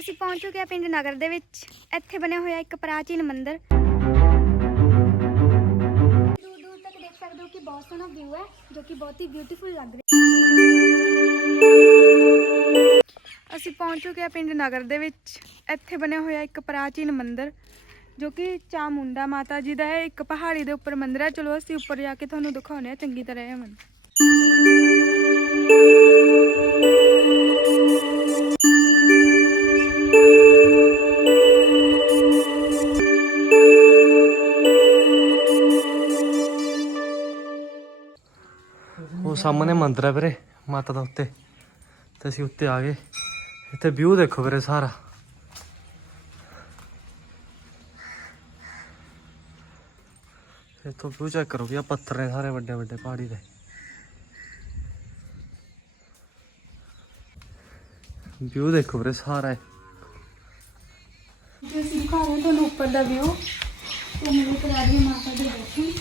ਅਸੀਂ ਪਹੁੰਚ ਚੁੱਕੇ ਹਾਂ ਪਿੰਡ ਨਗਰ ਦੇ ਵਿੱਚ। ਇੱਥੇ ਬਣਿਆ ਹੋਇਆ ਇੱਕ ਪ੍ਰਾਚੀਨ ਮੰਦਿਰ। ਦੂਰ ਦੂਰ ਤੱਕ ਦੇਖ ਸਕਦੇ ਹੋ ਕਿ ਬਹੁਤ ਸੋਹਣਾ ਵਿਊ ਹੈ, ਜੋ ਕਿ ਬਹੁਤ ਹੀ ਬਿਊਟੀਫੁਲ ਲੱਗ ਰਿਹਾ। ਅਸੀਂ ਪਹੁੰਚ ਚੁੱਕੇ ਹਾਂ ਪਿੰਡ ਨਗਰ ਦੇ ਵਿੱਚ। ਇੱਥੇ ਬਣਿਆ ਹੋਇਆ ਇੱਕ ਪ੍ਰਾਚੀਨ ਮੰਦਿਰ, ਜੋ ਕਿ ਚਾਮੁੰਡਾ ਮਾਤਾ ਜੀ ਦਾ ਹੈ। ਇੱਕ ਪਹਾੜੀ ਦੇ ਉੱਪਰ ਮੰਦਿਰ ਹੈ। ਚਲੋ ਅਸੀਂ ਉੱਪਰ ਜਾ ਕੇ ਤੁਹਾਨੂੰ ਦਿਖਾਉਂਦੇ ਹਾਂ। ਚੰਗੀ ਤਰ੍ਹਾਂ ਇਹ ਮੰਦਿਰ। ਉਹ ਸਾਹਮਣੇ ਮੰਦਿਰ ਹੈ ਵੀਰੇ, ਮਾਤਾ ਦਾ ਉੱਤੇ। ਤੇ ਅਸੀਂ ਉੱਤੇ ਆ ਗਏ। ਇੱਥੇ ਵਿਊ ਦੇਖੋ ਵੀਰੇ ਸਾਰਾ। ਇੱਥੋਂ ਵਿਊ ਚੈੱਕ ਕਰੋ ਵੀ ਆ ਪੱਥਰ ਨੇ ਸਾਰੇ ਵੱਡੇ ਵੱਡੇ ਪਹਾੜੀ ਦੇ। ਵਿਊ ਦੇਖੋ ਵੀਰੇ ਸਾਰਾ। ਜੇ ਅਸੀਂ ਦਿਖਾ ਰਹੇ ਤੁਹਾਨੂੰ ਉੱਪਰ ਦਾ ਵਿਊ ਤੇ ਮੇਰੇ ਕਰਾ ਰਹੀ ਮਾਤਾ ਦੇ ਦਰਸ਼ਨ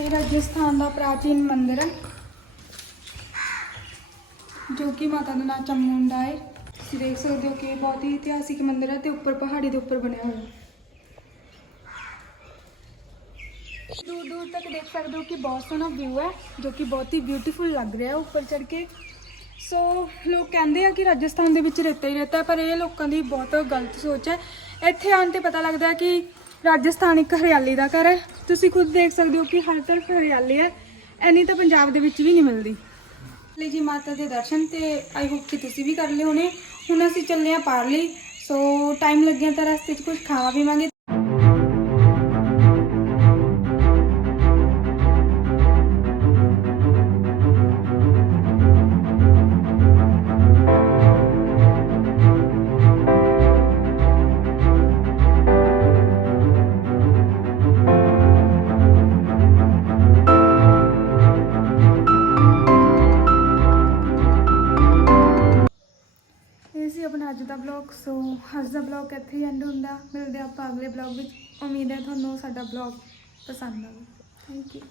ਇਹ ਰਾਜਸਥਾਨ ਦਾ ਪ੍ਰਾਚੀਨ ਮੰਦਿਰ ਹੈ, ਜੋ ਕਿ ਮਾਤਾ ਦਾ ਨਾਮ ਚਮੁੰਡਾ ਹੈ। ਤੁਸੀਂ ਦੇਖ ਸਕਦੇ ਹੋ ਕਿ ਇਹ ਬਹੁਤ ਹੀ ਇਤਿਹਾਸਿਕ ਮੰਦਿਰ ਹੈ ਤੇ ਉੱਪਰ ਪਹਾੜੀ ਦੇ ਉੱਪਰ ਬਣਿਆ ਹੋਇਆ ਹੈ। ਦੂਰ ਦੂਰ ਤੱਕ ਦੇਖ ਸਕਦੇ ਹੋ ਕਿ ਬਹੁਤ ਸੋਹਣਾ ਵਿਊ ਹੈ, ਜੋ ਕਿ ਬਹੁਤ ਹੀ ਬਿਊਟੀਫੁਲ ਲੱਗ ਰਿਹਾ ਹੈ ਉੱਪਰ ਚੜ ਕੇ। ਸੋ ਲੋਕ ਕਹਿੰਦੇ ਆ ਕਿ ਰਾਜਸਥਾਨ ਦੇ ਵਿੱਚ ਰੇਤਾ ਹੀ ਰੇਤਾ ਪਰ ਇਹ ਲੋਕਾਂ ਦੀ ਬਹੁਤ ਗਲਤ ਸੋਚ ਹੈ। ਇੱਥੇ ਆਉਣ ਤੇ ਪਤਾ ਲੱਗਦਾ ਕਿ ਰਾਜਸਥਾਨ ਇੱਕ ਹਰਿਆਲੀ ਦਾ ਘਰ ਹੈ। ਤੁਸੀਂ ਖੁਦ ਦੇਖ ਸਕਦੇ ਹੋ ਕਿ ਹਰ ਤਰਫ ਹਰਿਆਲੀ ਹੈ। ਐਨੀ ਤਾਂ ਪੰਜਾਬ ਦੇ ਵਿੱਚ ਵੀ ਨਹੀਂ ਮਿਲਦੀ। ਲਈ ਜੀ ਮਾਤਾ ਦੇ ਦਰਸ਼ਨ ਤੇ ਆਈ ਹੋਪ ਕਿ ਤੁਸੀਂ ਵੀ ਕਰ ਲਏ ਹੋਣੇ। ਹੁਣ ਅਸੀਂ ਚੱਲੇ ਆ ਪਾਰਲੀ। ਸੋ ਟਾਈਮ ਲੱਗਿਆ ਤਾਂ ਰਸਤੇ 'ਚ ਕੁਝ ਖਾਵਾ ਪੀਵਾਂਗੇ। ਅੱਜ ਦਾ ਬਲੌਗ ਸੋ ਅੱਜ ਦਾ ਬਲੌਗ ਇੱਥੇ ਹੀ ਐਂਡ ਹੁੰਦਾ। ਮਿਲਦੇ ਆਪਾਂ ਅਗਲੇ ਬਲੌਗ ਵਿੱਚ। ਉਮੀਦ ਹੈ ਤੁਹਾਨੂੰ ਸਾਡਾ ਬਲੌਗ ਪਸੰਦ ਆਵੇ ਥੈਂਕ ਯੂ